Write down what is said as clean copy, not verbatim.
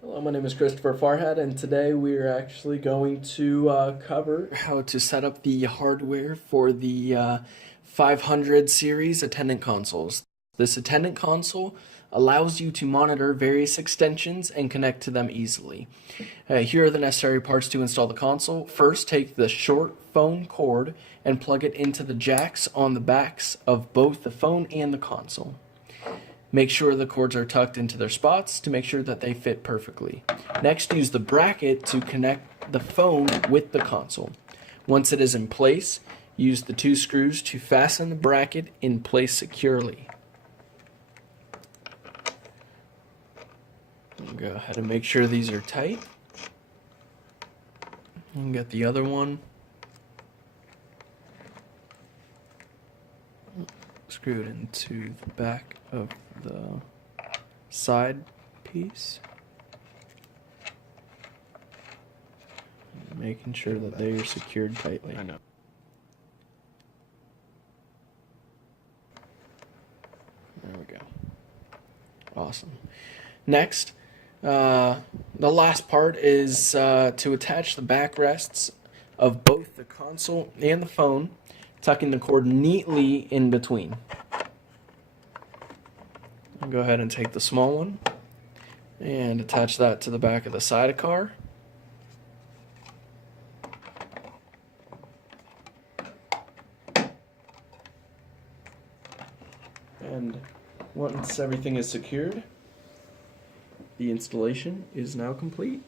Hello, my name is Christopher Farhad, and today we are actually going to cover how to set up the hardware for the 500 series attendant consoles. This attendant console allows you to monitor various extensions and connect to them easily. Here are the necessary parts to install the console. First, take the short phone cord and plug it into the jacks on the backs of both the phone and the console. Make sure the cords are tucked into their spots to make sure that they fit perfectly. Next, use the bracket to connect the phone with the console. Once it is in place, use the 2 screws to fasten the bracket in place securely. Go ahead and make sure these are tight. And get the other one screwed into the back of the side piece, making sure that they are secured tightly. I know. There we go. Awesome. Next, the last part is to attach the backrests of both the console and the phone, tucking the cord neatly in between. I'll go ahead and take the small one and attach that to the back of the sidecar. And once everything is secured, the installation is now complete.